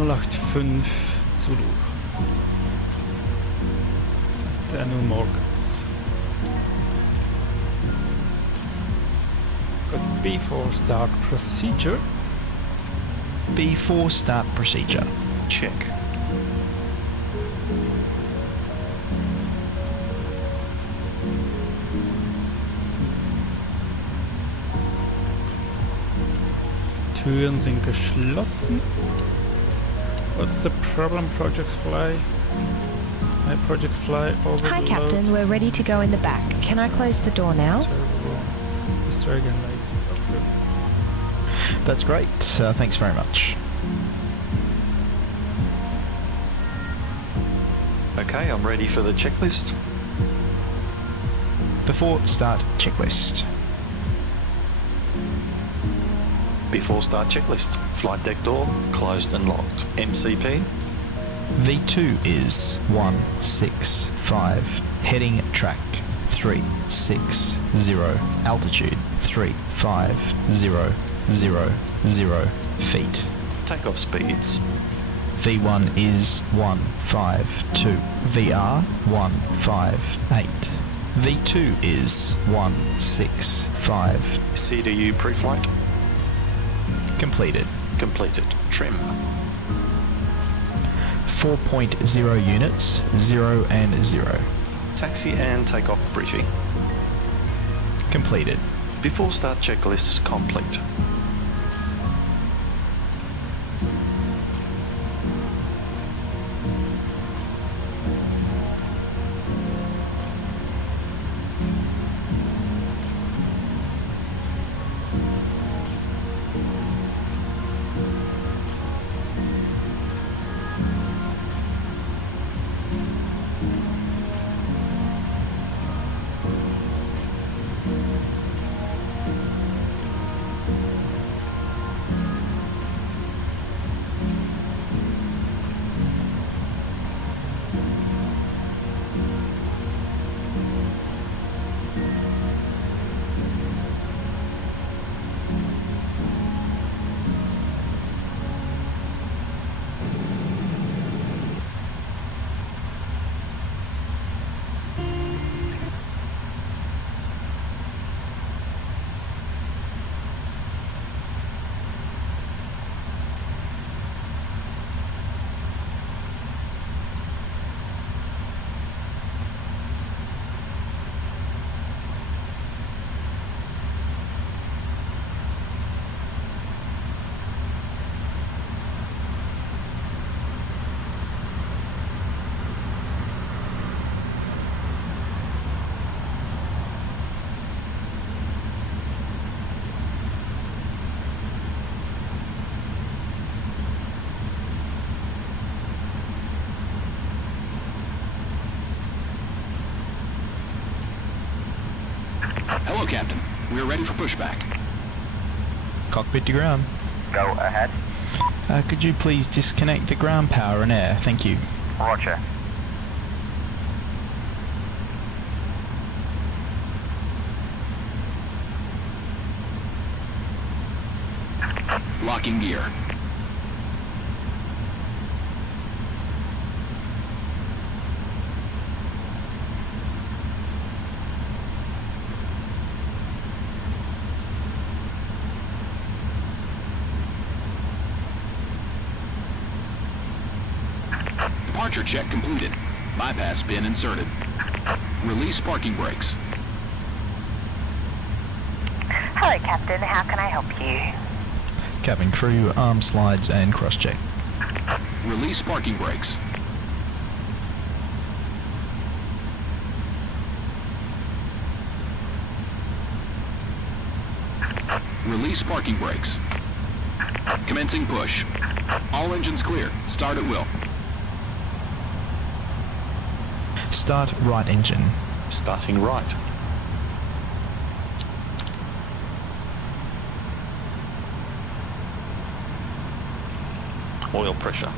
085 Zulu. 10 Uhr morgens. Got B4 start procedure. B4 start procedure. Check. Türen sind geschlossen. What's the problem? Projects fly. My project fly over. Hi, Captain. We're ready to go in the back. Can I close the door now? That's great. Thanks very much. Okay, I'm ready for the checklist. Before start checklist. Before start checklist. Flight deck door closed and locked. MCP. V2 is 165. Heading track 360. Altitude 35000 feet. Takeoff speeds. V1 is 152. VR 158. V2 is 165. CDU pre-flight. Completed. Completed. Trim. 4.0 units, 0 and 0. Taxi and takeoff briefing. Completed. Before start checklists complete. Hello, Captain. We're ready for pushback. Cockpit to ground. Go ahead. Could you please disconnect the ground power and air? Thank you. Roger. Locking gear. Departure check completed. Bypass bin inserted. Release parking brakes. Hello, Captain. How can I help you? Cabin crew, arm slides and cross-check. Release parking brakes. Release parking brakes. Commencing push. All engines clear. Start at will. Start right engine. Starting right. Oil pressure.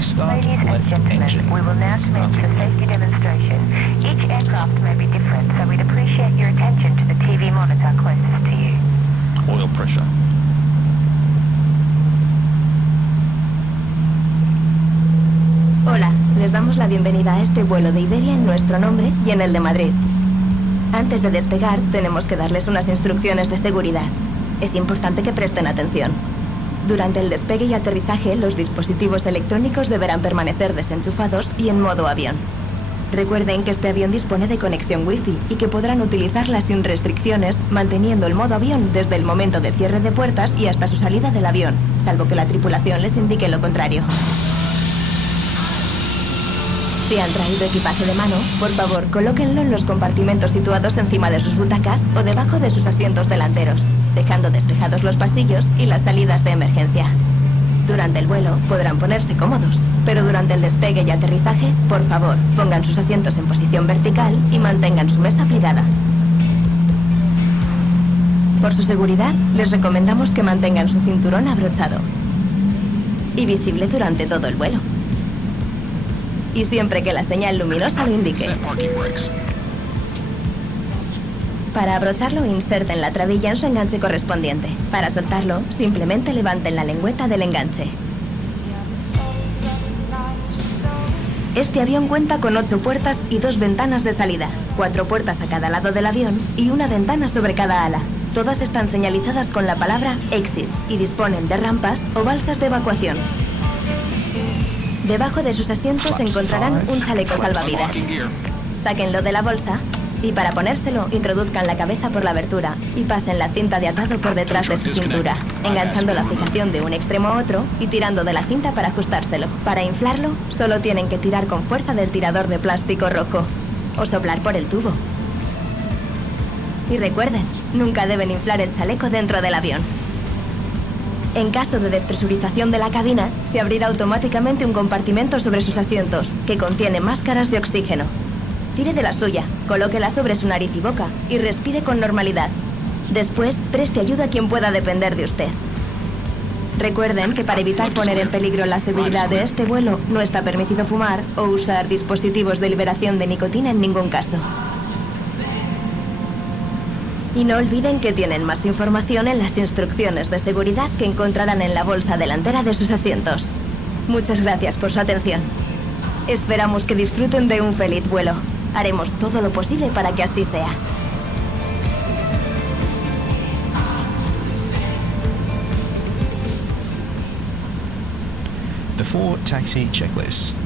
Start Ladies and left gentlemen, engine. we will now commence the safety demonstration. Each aircraft may be different, so we'd appreciate your attention to the TV monitor closest to you. Oil pressure. Hola, les damos la bienvenida a este vuelo de Iberia en nuestro nombre y en el de Madrid. Antes de despegar, tenemos que darles unas instrucciones de seguridad. Es importante que presten atención. Durante el despegue y aterrizaje, los dispositivos electrónicos deberán permanecer desenchufados y en modo avión. Recuerden que este avión dispone de conexión Wi-Fi y que podrán utilizarla sin restricciones, manteniendo el modo avión desde el momento de cierre de puertas y hasta su salida del avión, salvo que la tripulación les indique lo contrario. Si han traído equipaje de mano, por favor, colóquenlo en los compartimentos situados encima de sus butacas o debajo de sus asientos delanteros, dejando despejados los pasillos y las salidas de emergencia. Durante el vuelo podrán ponerse cómodos, pero durante el despegue y aterrizaje, por favor, pongan sus asientos en posición vertical y mantengan su mesa plegada. Por su seguridad, les recomendamos que mantengan su cinturón abrochado y visible durante todo el vuelo. Y siempre que la señal luminosa lo indique. Set parking brakes. Para abrocharlo, inserten la trabilla en su enganche correspondiente. Para soltarlo, simplemente levanten la lengüeta del enganche. Este avión cuenta con 8 puertas y 2 ventanas de salida, 4 puertas a cada lado del avión y una ventana sobre cada ala. Todas están señalizadas con la palabra Exit y disponen de rampas o balsas de evacuación. Debajo de sus asientos encontrarán un chaleco salvavidas. Unlocking gear. Sáquenlo de la bolsa y para ponérselo introduzcan la cabeza por la abertura y pasen la cinta de atado por detrás de su cintura, enganchando la fijación de un extremo a otro y tirando de la cinta para ajustárselo. Para inflarlo, solo tienen que tirar con fuerza del tirador de plástico rojo o soplar por el tubo. Y recuerden, nunca deben inflar el chaleco dentro del avión. En caso de despresurización de la cabina, se abrirá automáticamente un compartimento sobre sus asientos, que contiene máscaras de oxígeno. Tire de la suya, colóquela sobre su nariz y boca y respire con normalidad. Después, preste ayuda a quien pueda depender de usted. Recuerden que para evitar poner en peligro la seguridad de este vuelo, no está permitido fumar o usar dispositivos de liberación de nicotina en ningún caso. Y no olviden que tienen más información en las instrucciones de seguridad que encontrarán en la bolsa delantera de sus asientos. Muchas gracias por su atención. Esperamos que disfruten de un feliz vuelo. Haremos todo lo posible para que así sea. Before taxi checklist.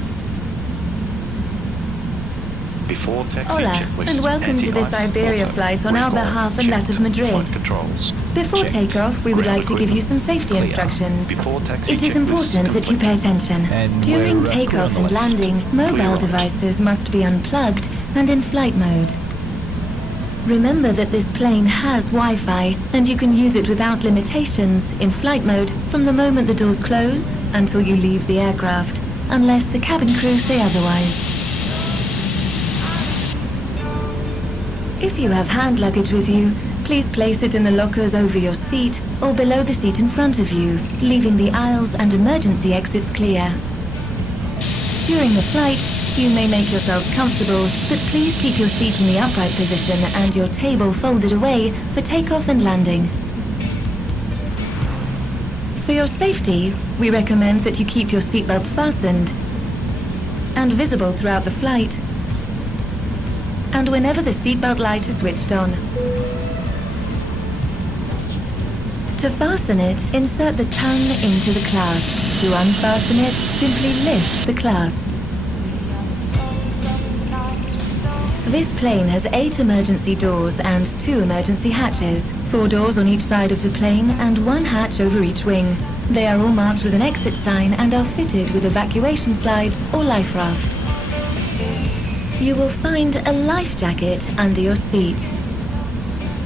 Before taxi Hola, checklist. and welcome to this Anti-ice, Iberia auto, flight on our recall, behalf and that of checked. Madrid. Flight controls. Before checked. takeoff, we would Ground like to give you some equipment, safety clear. instructions. Before taxi It is checklist important that you complete. pay attention. And During we're takeoff and clear on the left. landing, Clear mobile on. devices must be unplugged and in flight mode. Remember that this plane has Wi-Fi, and you can use it without limitations in flight mode from the moment the doors close until you leave the aircraft, unless the cabin crew say otherwise. If you have hand luggage with you, please place it in the lockers over your seat or below the seat in front of you, leaving the aisles and emergency exits clear. During the flight, you may make yourselves comfortable, but please keep your seat in the upright position and your table folded away for takeoff and landing. For your safety, we recommend that you keep your seatbelt fastened and visible throughout the flight, and whenever the seatbelt light is switched on. To fasten it, insert the tongue into the clasp. To unfasten it, simply lift the clasp. This plane has 8 emergency doors and 2 emergency hatches, 4 doors on each side of the plane and 1 hatch over each wing. They are all marked with an exit sign and are fitted with evacuation slides or life rafts. You will find a life jacket under your seat.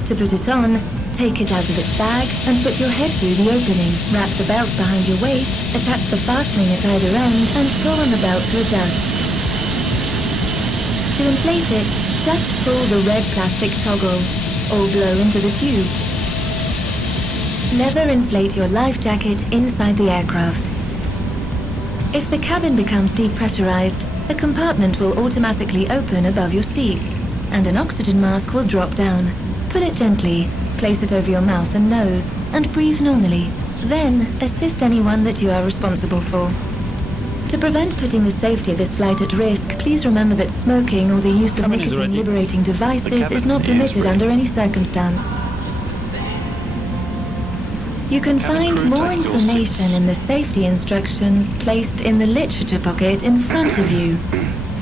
To put it on, take it out of its bag and put your head through the opening. Wrap the belt behind your waist, attach the fastening at either end and pull on the belt to adjust. To inflate it, just pull the red plastic toggle or blow into the tube. Never inflate your life jacket inside the aircraft. If the cabin becomes depressurized, a compartment will automatically open above your seats, and an oxygen mask will drop down. Pull it gently, place it over your mouth and nose, and breathe normally. Then, assist anyone that you are responsible for. To prevent putting the safety of this flight at risk, please remember that smoking or the use of Cabin is ready. nicotine-liberating devices cabin is not is permitted ready. under any circumstance. You can Cabin find crew, more take your information seats. in the safety instructions placed in the literature pocket in front of you.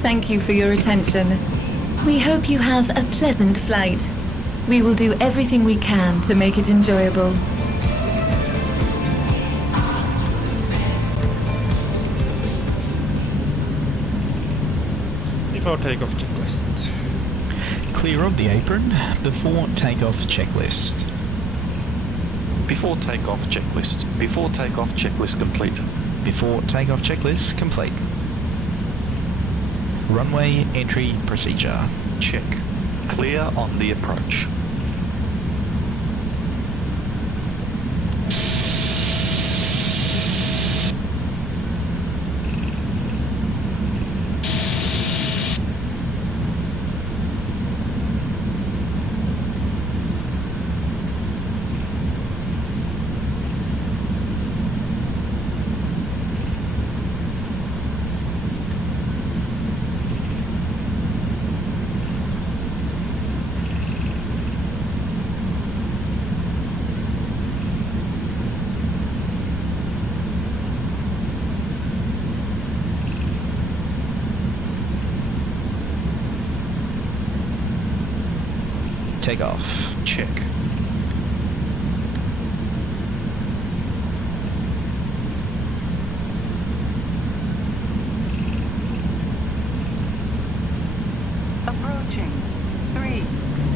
Thank you for your attention. We hope you have a pleasant flight. We will do everything we can to make it enjoyable. Before takeoff checklist. Clear of the apron before takeoff checklist. Before takeoff checklist. Before takeoff checklist complete. Before takeoff checklist complete. Runway entry procedure. Check. Clear on the approach. Takeoff. Check. Approaching. 3,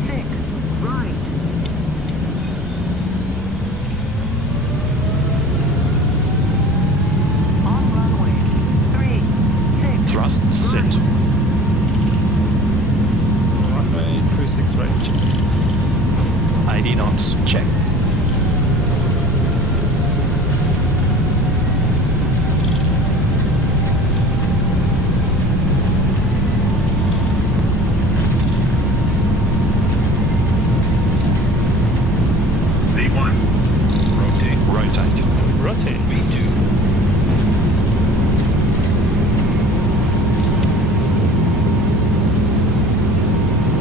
6, right. On runway. 3, 6. Thrust set. Runway 36 right checklist. 80 knots. Check. V1. Rotate. Rotate.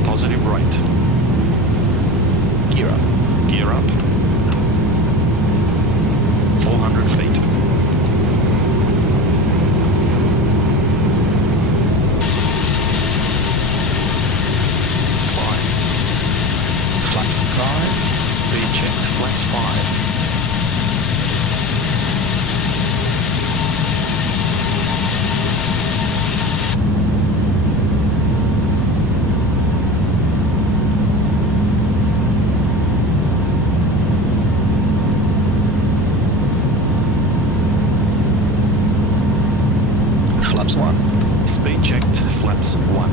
Positive rate. Gear up. Gear up. 400 feet. Climb. Flaps 5. Speed checked. Flaps 5. Flaps 1. Speed checked. Flaps 1.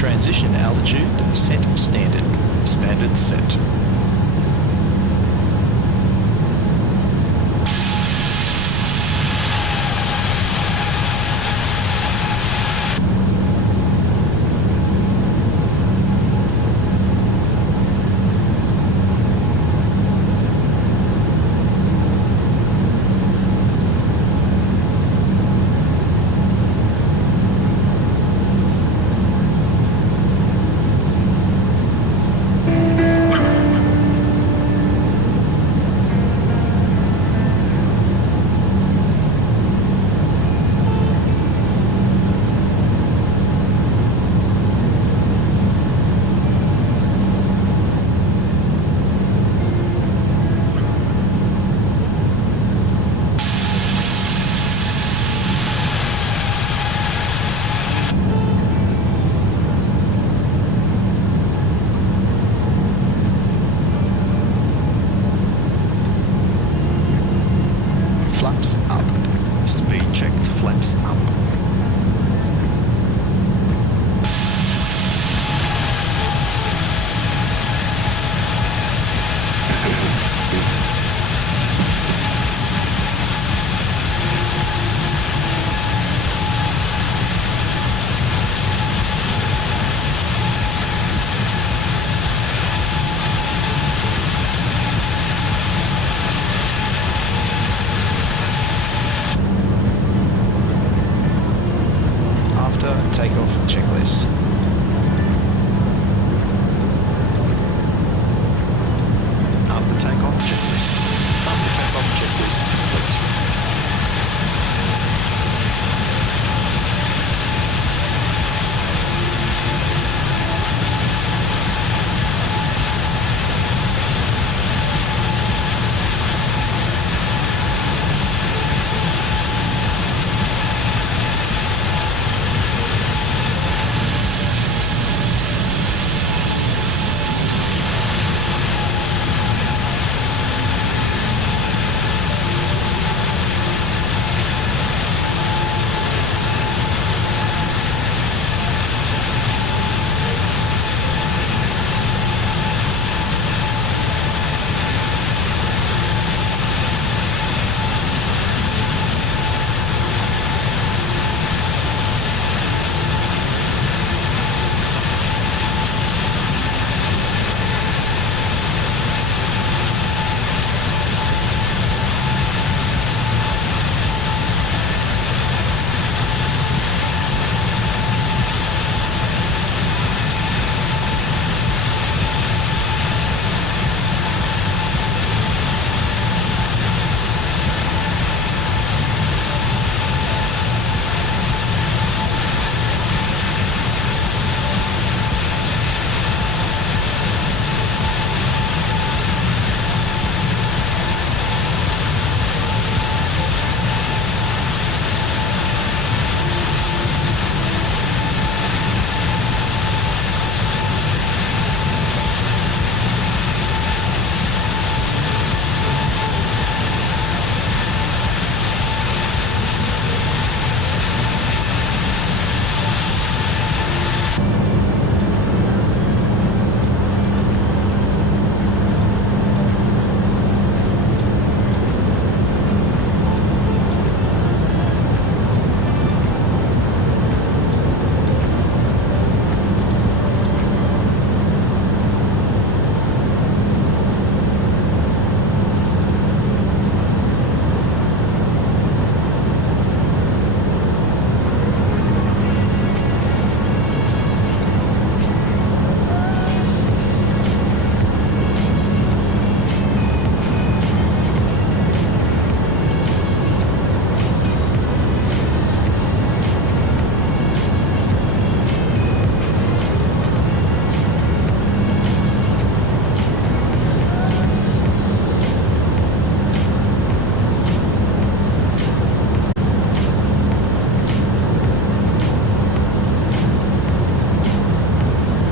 Transition altitude set standard. Standard set.